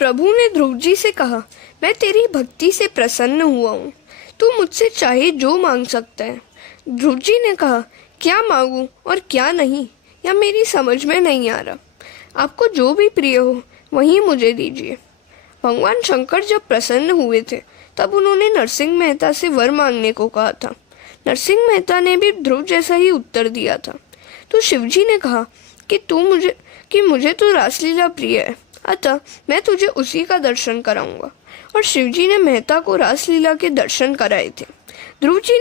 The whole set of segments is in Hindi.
प्रभु ने ध्रुव जी से कहा, मैं तेरी भक्ति से प्रसन्न हुआ हूँ, तू मुझसे चाहे जो मांग सकता है। ध्रुव जी ने कहा, क्या मांगूं और क्या नहीं, यह मेरी समझ में नहीं आ रहा। आपको जो भी प्रिय हो वही मुझे दीजिए। भगवान शंकर जब प्रसन्न हुए थे तब उन्होंने नरसिंह मेहता से वर मांगने को कहा था। नरसिंह मेहता ने भी ध्रुव जैसा ही उत्तर दिया था। तो शिवजी ने कहा कि मुझे तो रासलीला प्रिय है, अतः मैं तुझे उसी का दर्शन कराऊंगा। और शिवजी ने मेहता को रासलीला के दर्शन कराए थे। ध्रुव जी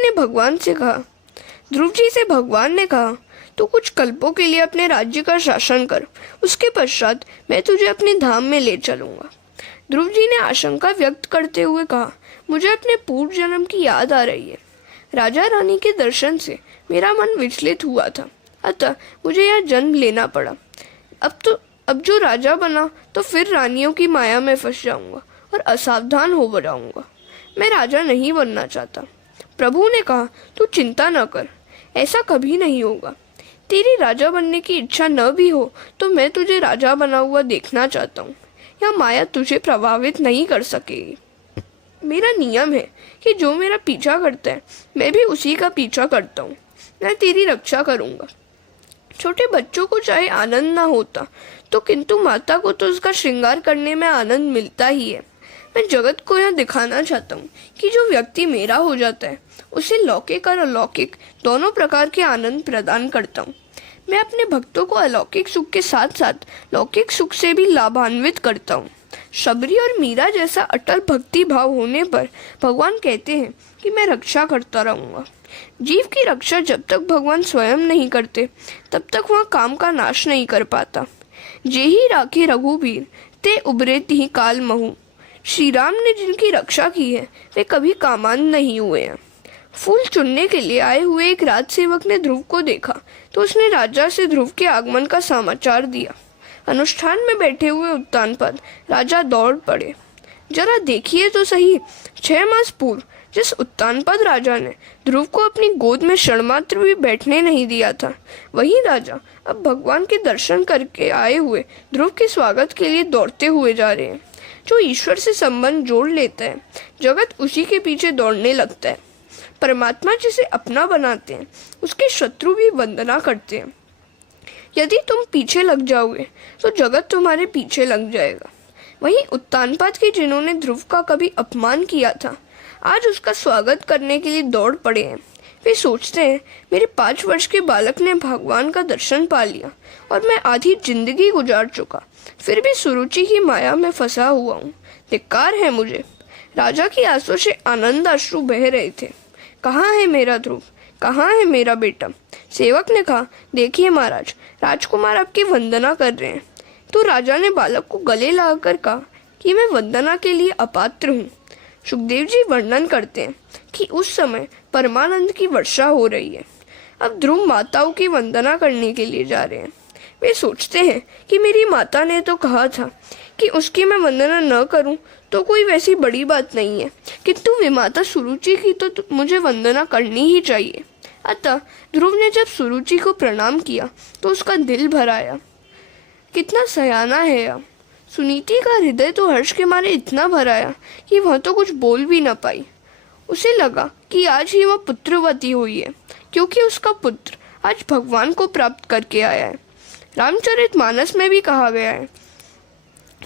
से भगवान ने कहा, तू कुछ कल्पों के लिए अपने राज्य का शासन कर, उसके पश्चात मैं तुझे अपने धाम में ले चलूंगा। ध्रुव जी ने आशंका व्यक्त करते हुए कहा, मुझे अपने पूर्व जन्म की याद आ रही है। राजा रानी के दर्शन से मेरा मन विचलित हुआ था, अतः मुझे यह जन्म लेना पड़ा। अब जो राजा बना तो फिर रानियों की माया में फंस जाऊंगा और असावधान हो जाऊंगा। मैं राजा नहीं बनना चाहता। प्रभु ने कहा, तू चिंता न कर, ऐसा कभी नहीं होगा। तेरी राजा बनने की इच्छा न भी हो तो मैं तुझे राजा बना हुआ देखना चाहता हूँ। यह माया तुझे प्रभावित नहीं कर सकेगी। मेरा नियम है कि जो मेरा पीछा करता है मैं भी उसी का पीछा करता हूँ। मैं तेरी रक्षा करूँगा। छोटे बच्चों को चाहे आनंद ना होता तो किंतु माता को तो उसका श्रृंगार करने में आनंद मिलता ही है। मैं जगत को यह दिखाना चाहता हूँ कि जो व्यक्ति मेरा हो जाता है उसे लौकिक और अलौकिक दोनों प्रकार के आनंद प्रदान करता हूँ। मैं अपने भक्तों को अलौकिक सुख के साथ साथ लौकिक सुख से भी लाभान्वित करता हूँ। शबरी और मीरा जैसा अटल भक्ति भाव होने पर भगवान कहते हैं कि मैं रक्षा करता रहूँगा। जीव की रक्षा जब तक भगवान स्वयं नहीं करते तब तक वह काम का नाश नहीं कर पाता। जे ही राखे रघुबीर ते उबरे तिहि काल महु। श्री राम ने जिनकी रक्षा की है वे कभी कामान नहीं हुए हैं। फूल चुनने के लिए आए हुए एक राजसेवक ने ध्रुव को देखा तो उसने राजा से ध्रुव के आगमन का समाचार दिया। अनुष्ठान में बैठे हुए उत्तानपाद राजा दौड़ पड़े। जरा देखिए तो सही, 6 मास पूर्व जिस उत्तानपाद राजा ने ध्रुव को अपनी गोद में क्षणमात्र भी बैठने नहीं दिया था, वही राजा अब भगवान के दर्शन करके आए हुए ध्रुव के स्वागत के लिए दौड़ते हुए जा रहे हैं। जो ईश्वर से संबंध जोड़ लेता है, जगत उसी के पीछे दौड़ने लगता है। परमात्मा जिसे अपना बनाते हैं उसके शत्रु भी वंदना करते हैं। यदि तुम पीछे लग जाओगे तो जगत तुम्हारे पीछे लग जाएगा। वहीं उत्तानपाद के जिन्होंने ध्रुव का कभी अपमान किया था आज उसका स्वागत करने के लिए दौड़ पड़े हैं। वे सोचते हैं, मेरे 5 वर्ष के बालक ने भगवान का दर्शन पा लिया और मैं आधी जिंदगी गुजार चुका, फिर भी सुरुचि की माया में फंसा हुआ हूँ। धिक्कार है मुझे। राजा की आंसू से आनंद अश्रु बह रहे थे। कहाँ है मेरा ध्रुव, कहाँ है मेरा बेटा? सेवक ने कहा, देखिए महाराज, राजकुमार आपकी वंदना कर रहे हैं। तो राजा ने बालक को गले लगाकर कहा कि मैं वंदना के लिए अपात्र हूँ। सुखदेव जी वर्णन करते हैं कि उस समय परमानंद की वर्षा हो रही है। अब ध्रुव माताओं की वंदना करने के लिए जा रहे हैं। वे सोचते हैं कि मेरी माता ने तो कहा था कि उसकी मैं वंदना न करूं तो कोई वैसी बड़ी बात नहीं है, किंतु विमाता सुरुचि की तो मुझे वंदना करनी ही चाहिए। अतः ध्रुव ने जब सुरुचि को प्रणाम किया तो उसका दिल भर आया। कितना सयाना है यह। सुनीति का हृदय तो हर्ष के मारे इतना भर आया कि वह तो कुछ बोल भी न पाई। उसे लगा कि आज ही वह पुत्रवती हुई है, क्योंकि उसका पुत्र आज भगवान को प्राप्त करके आया है। रामचरितमानस में भी कहा गया है,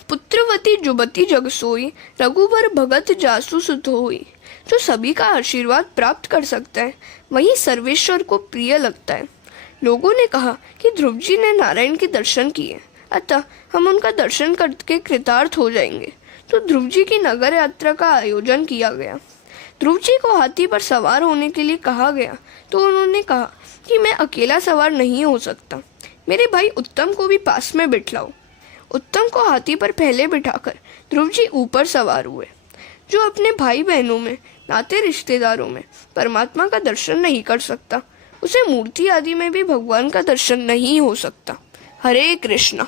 पुत्रवती जुबती जग सोई, रघुबर भगत जासु सुत होई। जो सभी का आशीर्वाद प्राप्त कर सकता है वही सर्वेश्वर को प्रिय लगता है। लोगों ने कहा कि ध्रुव जी ने नारायण के दर्शन किए, अतः हम उनका दर्शन करके कृतार्थ हो जाएंगे। तो ध्रुव जी की नगर यात्रा का आयोजन किया गया। ध्रुव जी को हाथी पर सवार होने के लिए कहा गया तो उन्होंने कहा कि मैं अकेला सवार नहीं हो सकता, मेरे भाई उत्तम को भी पास में बिठाओ। उत्तम को हाथी पर पहले बिठाकर ध्रुव जी ऊपर सवार हुए। जो अपने भाई बहनों में, नाते रिश्तेदारों में परमात्मा का दर्शन नहीं कर सकता, उसे मूर्ति आदि में भी भगवान का दर्शन नहीं हो सकता। हरे कृष्णा।